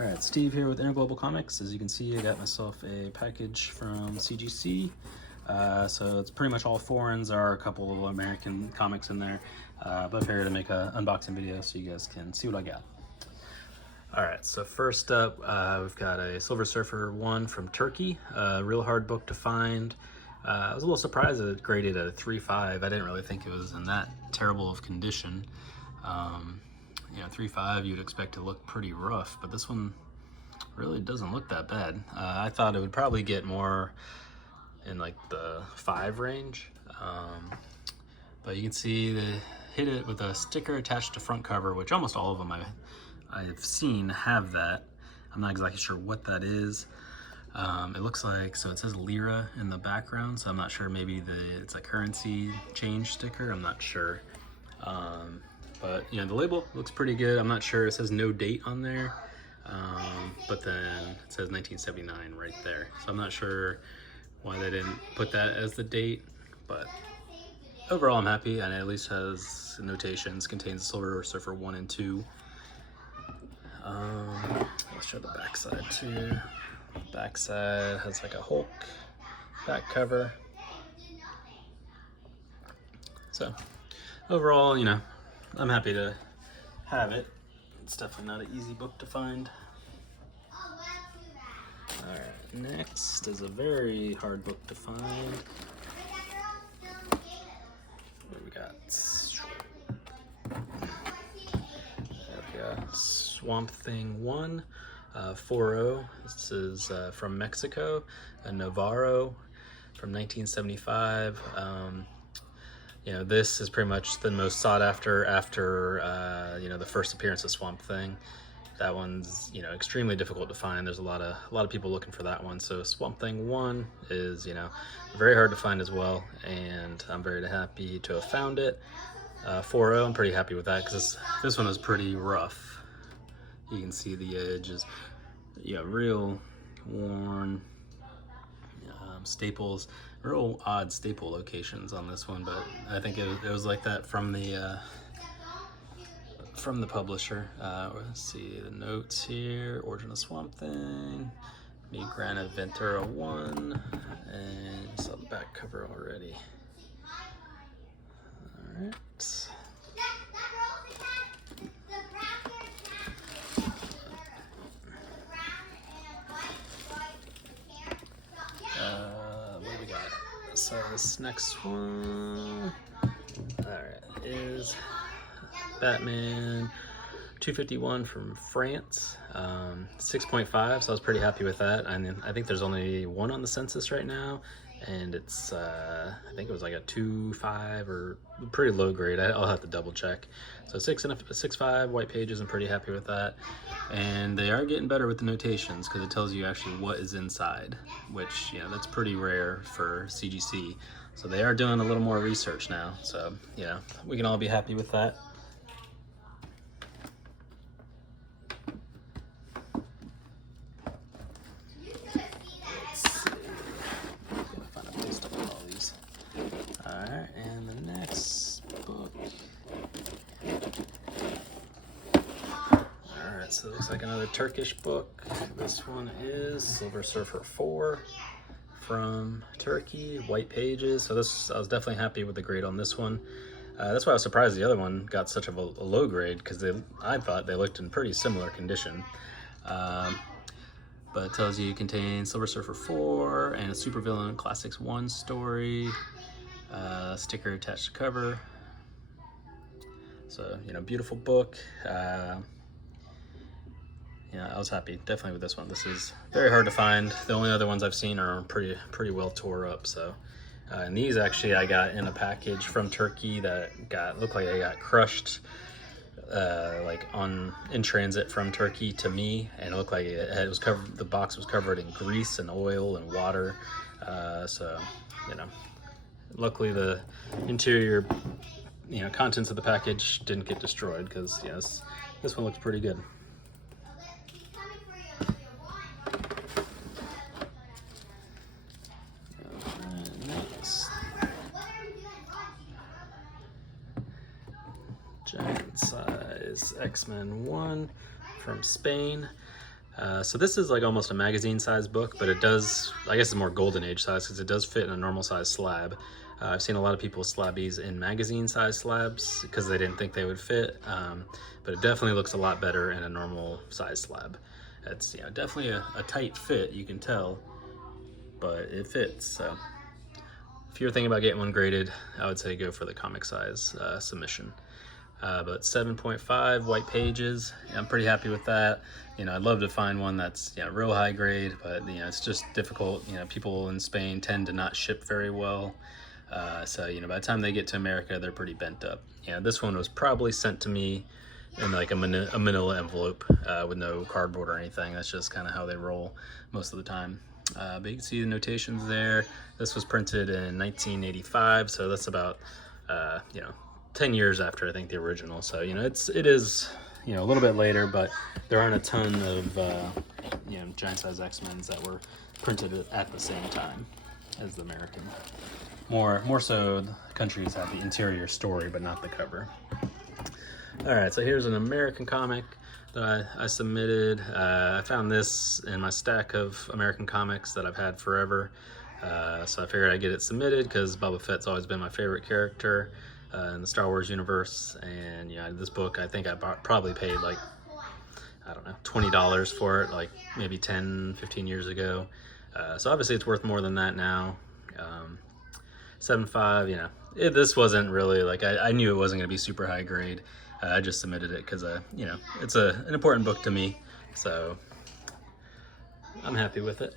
Alright, Steve here with Interglobal Comics. As you can see, I got myself a package from CGC. So it's pretty much all foreigns. There are a couple of American comics in there, but I figured to make an unboxing video so you guys can see what I got. Alright, so first up, we've got a Silver Surfer 1 from Turkey. A real hard book to find. I was a little surprised that it graded at a 3.5. I didn't really think it was in that terrible of condition. 3.5 you'd expect to look pretty rough, but this one really doesn't look that bad. I thought it would probably get more in like the 5 range, but you can see they hit it with a sticker attached to front cover, which almost all of them I've seen have that. I'm not exactly sure what that is. It looks like, so it says Lira in the background, so I'm not sure, maybe it's a currency change sticker, I'm not sure. But the label looks pretty good. I'm not sure, it says no date on there, but then it says 1979 right there. So I'm not sure why they didn't put that as the date, but overall I'm happy, and it at least has notations, contains Silver Surfer 1 and 2. Let's show the back side too. Back side has like a Hulk back cover. So overall, I'm happy to have it. It's definitely not an easy book to find. Alright, next is a very hard book to find. What do we got? There we go. Swamp Thing 1, 4.0. This is from Mexico, a Navarro from 1975. This is pretty much the most sought after the first appearance of Swamp Thing. That one's extremely difficult to find. There's a lot of people looking for that one. So Swamp Thing 1 is very hard to find as well, and I'm very happy to have found it. 4.0, I'm pretty happy with that because this one is pretty rough. You can see the edges, real worn. Staples, real odd staple locations on this one, but I think it was like that from the publisher. Let's see the notes here. Origin of Swamp Thing, Me Grana Ventura 1, and you saw the back cover already. All right. So this next one, is Batman 251 from France, 6.5. So I was pretty happy with that. I think there's only one on the census right now, and it's I think it was like a 2.5 or pretty low grade. I'll have to double check. So 6.5 white pages. I'm pretty happy with that, and they are getting better with the notations because it tells you actually what is inside, which that's pretty rare for CGC. So they are doing a little more research now. So we can all be happy with that. Alright, and the next book. Alright, so it looks like another Turkish book. This one is Silver Surfer 4 from Turkey, white pages. So I was definitely happy with the grade on this one. That's why I was surprised the other one got such a low grade, because I thought they looked in pretty similar condition. But it tells you it contains Silver Surfer 4 and a Supervillain Classics 1 story. Sticker attached to cover. So beautiful book. I was happy definitely with this one. This is very hard to find. The only other ones I've seen are pretty well tore up. So and these actually I got in a package from Turkey that looked like they got crushed like in transit from Turkey to me, and it looked like it was covered. The box was covered in grease and oil and water. So luckily the interior contents of the package didn't get destroyed, because this one looks pretty good. Next, giant size X-Men 1 from Spain. So this is like almost a magazine size book, but it does, I guess it's more golden age size because it does fit in a normal size slab. I've seen a lot of people slab these in magazine size slabs because they didn't think they would fit, but it definitely looks a lot better in a normal size slab. It's, you know, definitely a tight fit, you can tell, but it fits. So if you're thinking about getting one graded, I would say go for the comic size submission. But 7.5 white pages, I'm pretty happy with that. You know, I'd love to find one that's, you know, real high grade, but, you know, it's just difficult. You know, people in Spain tend to not ship very well. So, you know, by the time they get to America, they're pretty bent up. You know, this one was probably sent to me in like a manila envelope with no cardboard or anything. That's just kind of how they roll most of the time. But you can see the notations there. This was printed in 1985, so that's about, you know, 10 years after I think the original. So, you know, it is, you know, a little bit later, but there aren't a ton of, you know, giant size X-Men's that were printed at the same time as the American. More so the countries have the interior story, but not the cover. All right, so here's an American comic that I submitted. I found this in my stack of American comics that I've had forever. So I figured I'd get it submitted because Boba Fett's always been my favorite character in the Star Wars universe. And yeah, this book, I think I probably paid like, I don't know, $20 for it, like maybe 10, 15 years ago. So obviously it's worth more than that now. 7.5, you know, this wasn't really like, I knew it wasn't going to be super high grade. I just submitted it because, you know, it's an important book to me. So I'm happy with it.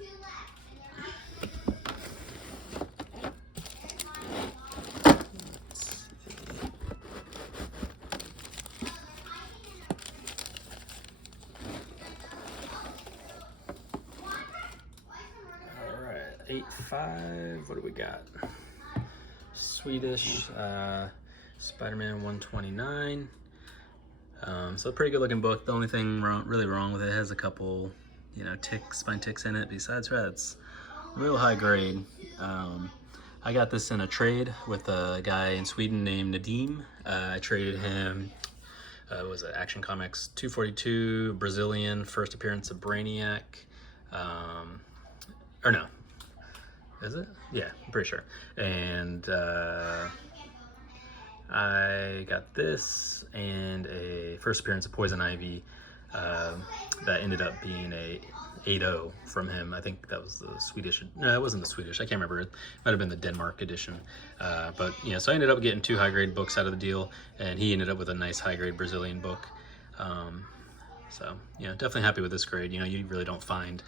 All right, 8.5, what do we got? Swedish Spider-Man 129. So a pretty good looking book. The only thing really wrong with it has a couple, you know, spine ticks in it. Besides that, it's real high grade. I got this in a trade with a guy in Sweden named Nadim. I traded him, was it Action Comics 242, Brazilian, first appearance of Brainiac. Or no, is it? Yeah, I'm pretty sure. And I got this and a first appearance of Poison Ivy that ended up being a 8.0 from him. I think that was the Swedish. No, it wasn't the Swedish. I can't remember. It might have been the Denmark edition. But yeah, so I ended up getting 2 high grade books out of the deal, and he ended up with a nice high grade Brazilian book. So yeah, definitely happy with this grade. You know, you really don't find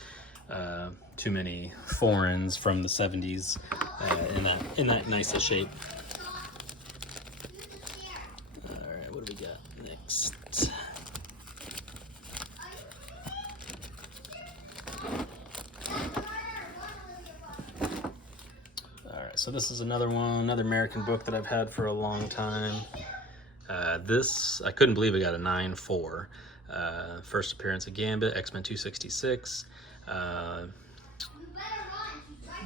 too many foreigns from the 70s in that nice a shape. All right, what do we got next? All right, so this is another American book that I've had for a long time. This, I couldn't believe it got a 9.4. First appearance of Gambit, X-Men 266.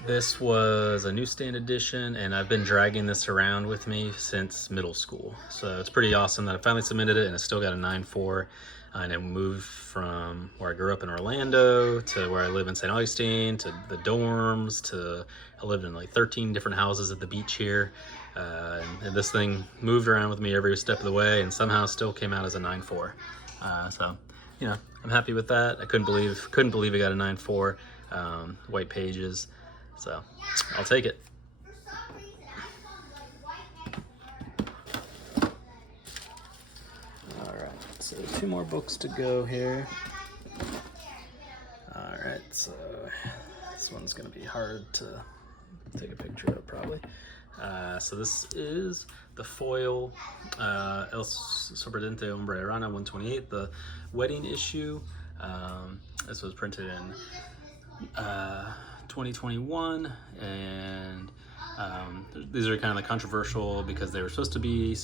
This was a newsstand edition, and I've been dragging this around with me since middle school. So it's pretty awesome that I finally submitted it, and it still got a 9.4. And I moved from where I grew up in Orlando to where I live in St. Augustine, to the dorms, to I lived in like 13 different houses at the beach here. And this thing moved around with me every step of the way, and somehow still came out as a 9.4. So, you know, I'm happy with that. I couldn't believe it got a 9.4, white pages. So I'll take it. All right, so 2 more books to go here. All right, so this one's gonna be hard to take a picture of probably. So this is the foil El Sorprendente Hombre Arana 128, the wedding issue. This was printed in 2021, and these are kind of like controversial because they were supposed to be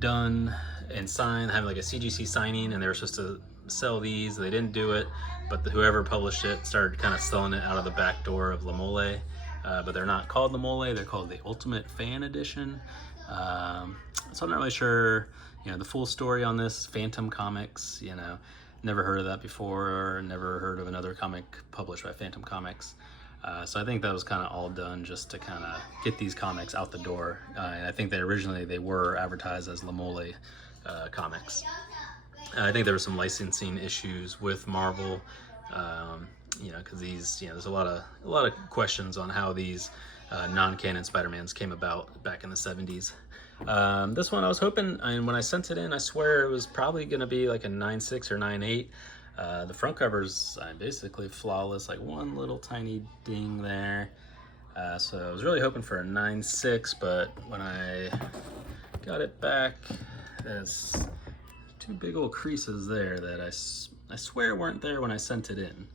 done and signed, have like a CGC signing, and they were supposed to sell these. They didn't do it, but whoever published it started kind of selling it out of the back door of La Mole. But they're not called La Mole, they're called the Ultimate Fan Edition. So I'm not really sure, the full story on this. Phantom Comics, Never heard of that before, or never heard of another comic published by Phantom Comics. So I think that was kind of all done just to kind of get these comics out the door. And I think that originally they were advertised as La Mole comics. I think there were some licensing issues with Marvel, you know, because these, you know, there's a lot of questions on how these non-canon Spider-Mans came about back in the 70s. This one I was hoping, and when I sent it in, I swear it was probably going to be like a 9.6 or 9.8. The front cover's basically flawless, like one little tiny ding there. So I was really hoping for a 9.6, but when I got it back, there's two big old creases there that I swear weren't there when I sent it in.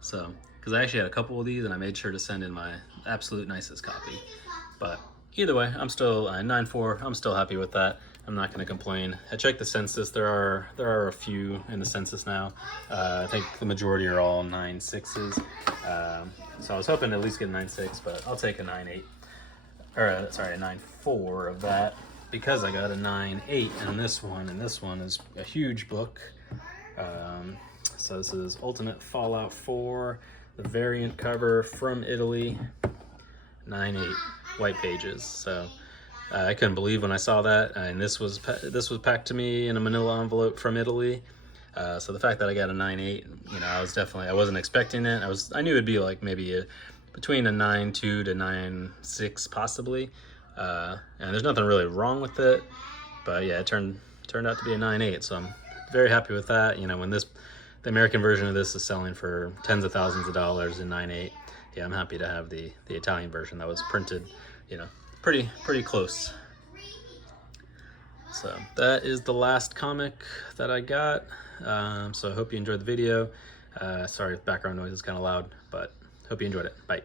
So, because I actually had a couple of these and I made sure to send in my absolute nicest copy. But either way, I'm still 9.4. I'm still happy with that. I'm not going to complain. I checked the census. There are a few in the census now. I think the majority are all 9.6s. So I was hoping to at least get a 9.6, but I'll take a 9.8. Or sorry, a 9.4 of that, because I got a 9.8 in this one, and this one is a huge book. So this is Ultimate Fallout 4, the variant cover from Italy, 9.8 white pages. So I couldn't believe when I saw that, and this was packed to me in a manila envelope from Italy. So the fact that I got a 9.8, you know, I wasn't expecting it. I knew it'd be like maybe between a 9.2 to 9.6 possibly. And there's nothing really wrong with it, but yeah, it turned out to be a 9.8. So I'm very happy with that. You know, when the American version of this is selling for tens of thousands of dollars in 9.8, yeah, I'm happy to have the Italian version that was printed, you know, pretty close. So that is the last comic that I got. So I hope you enjoyed the video. Sorry if background noise is kind of loud, but hope you enjoyed it. Bye.